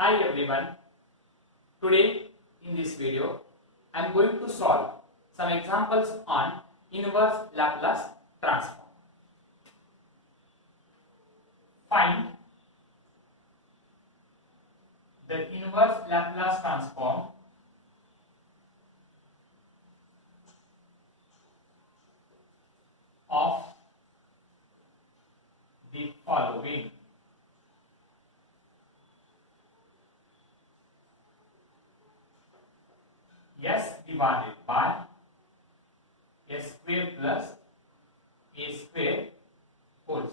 Hi everyone. Today in this video I am going to solve some examples on inverse Laplace transform. Find the inverse Laplace transform of the following. S divided by S square plus A square whole square.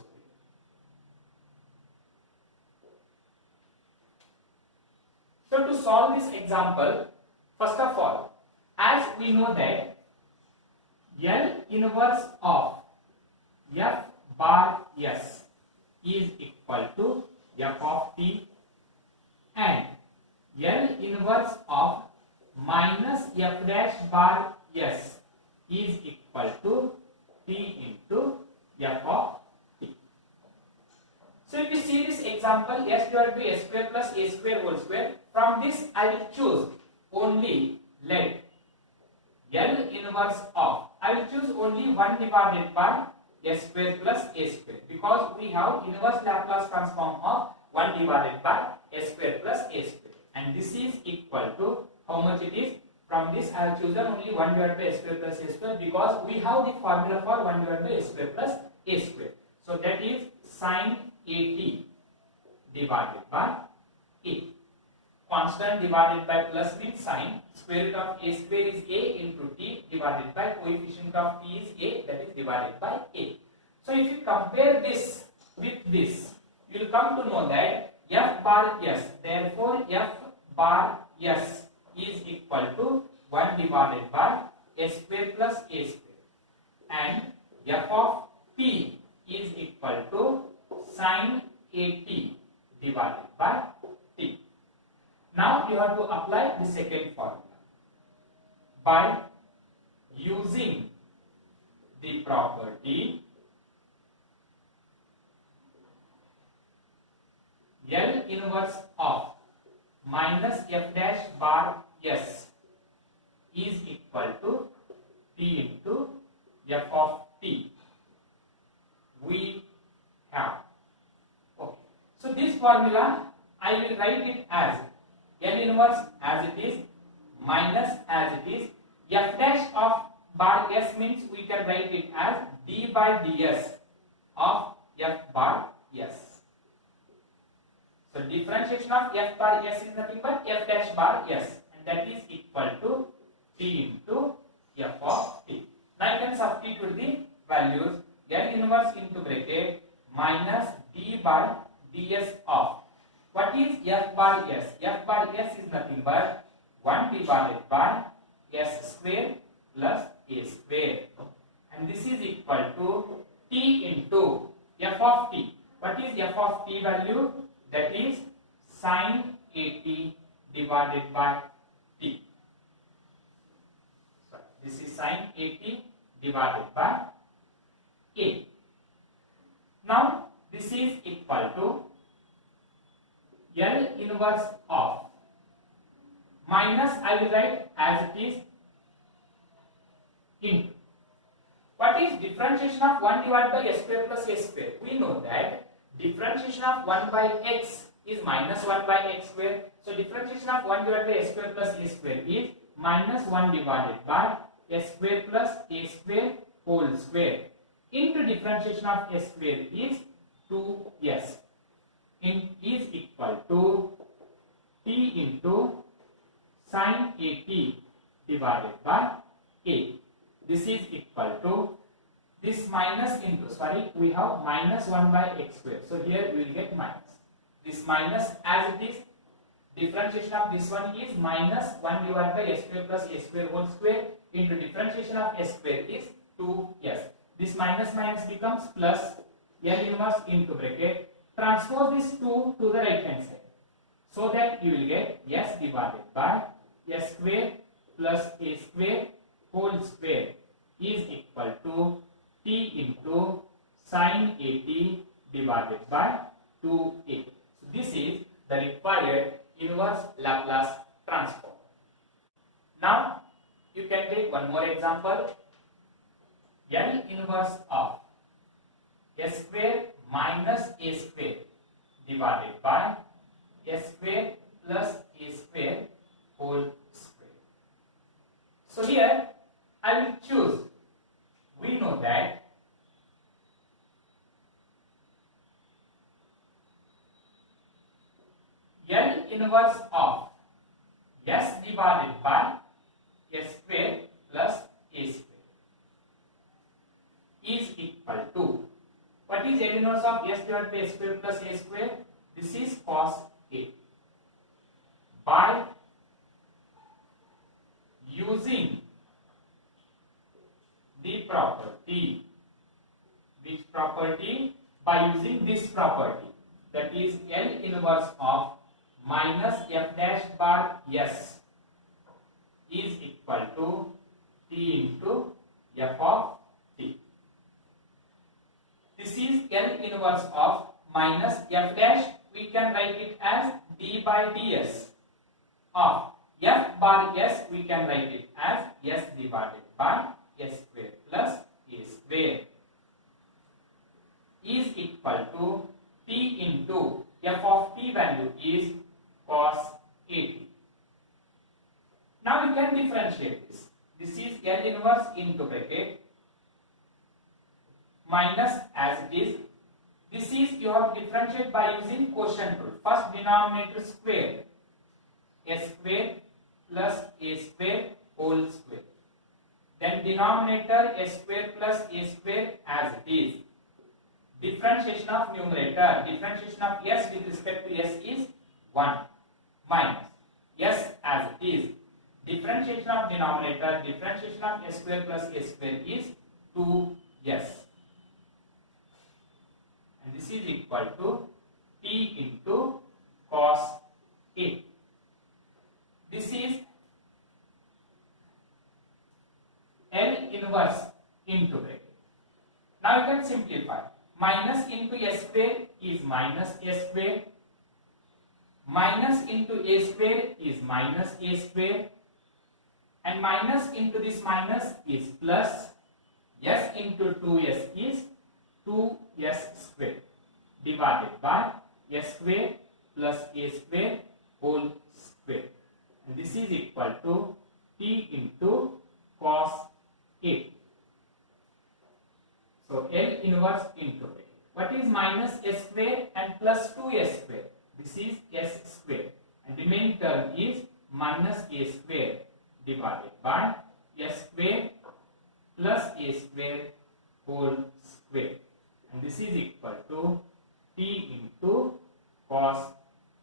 So to solve this example, first of all, as we know that L inverse of F bar S is equal to F of t, and L inverse of minus F dash bar S is equal to t into F of t. So if you see this example, S divided by S square plus A square whole square, from this I will choose only let L inverse of, I will choose only 1 divided by S square plus A square, because we have inverse Laplace transform of 1 divided by S square plus A square, and this is equal to how much it is. From this I have chosen only 1 divided by S square plus A square, because we have the formula for 1 divided by S square plus A square. So that is sin AT divided by A. Constant divided by plus means sin. Square root of A square is A into T divided by coefficient of T is A, that is divided by A. So if you compare this with this, you will come to know that F bar S, therefore F bar S is equal to 1 divided by S square plus A square, and F of P is equal to sin AT divided by T. Now you have to apply the second formula by using the property L inverse of minus F dash bar S is equal to T into F of T. We have, okay. So this formula I will write it as L inverse as it is minus as it is. F dash of bar S means we can write it as d by ds of F bar S. So differentiation of F bar S is nothing but F dash bar S, and that is equal to T into F of T. Now you can substitute the values. L inverse into bracket minus d by ds of, what is F bar S? F bar S is nothing but 1 divided by S square plus A square, and this is equal to T into F of T. What is F of T value? That is sin AT divided by T. So this is sin AT divided by A. Now this is equal to L inverse of minus, I will write as it is, into, what is differentiation of 1 divided by S square plus A square? We know that differentiation of 1 by x is minus 1 by x square. So differentiation of 1 divided by S square plus A square is minus 1 divided by S square plus A square whole square, into differentiation of S square is 2s, in is equal to T into sin AT divided by A. This is equal to this minus into, sorry, we have minus 1 by x square. So here we will get minus. This minus as it is, differentiation of this one is minus 1 divided by S square plus A square whole square, into differentiation of S square is 2s. This minus minus becomes plus, L inverse into bracket, transpose this 2 to the right hand side, so that you will get S divided by S square plus A square whole square is equal to T into sin AT divided by 2a. So this is the required inverse Laplace transform. Now you can take one more example. L inverse of s square minus a square divided by s square plus a square whole square. So here I will choose. We know that L inverse of s divided by s square plus a square is equal to, what is L inverse of s divided by s square plus a square? This is cos A. By using the property, which property? By using this property, that is L inverse of minus f dash bar s is equal to t into f of t. This is L inverse of minus f dash, we can write it as d by ds, of f bar s we can write it as s divided by s square plus a square is equal to t into f of t value is cos at. Now we can differentiate this. This is L inverse into bracket minus as it is. This is, you have to differentiate by using quotient rule. First denominator square, s square plus a square whole square. Then denominator s square plus a square as it is. Differentiation of numerator, differentiation of s with respect to s is 1 minus s as it is. Differentiation of denominator, differentiation of s square plus a square is 2s. And this is equal to t into cos A. This is L inverse into bracket. Now you can simplify. Minus into s square is minus s square. Minus into a square is minus a square. And minus into this minus is plus. S into 2s is 2s square divided by s square plus a square whole square. And this is equal to t into cos A. So L inverse into A. What is minus s square and plus 2s square? This is s square. And remaining term is minus a square divided by s square plus a square whole square. And this is equal to t into cos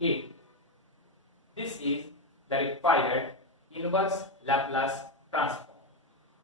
A. This is the required inverse Laplace transform.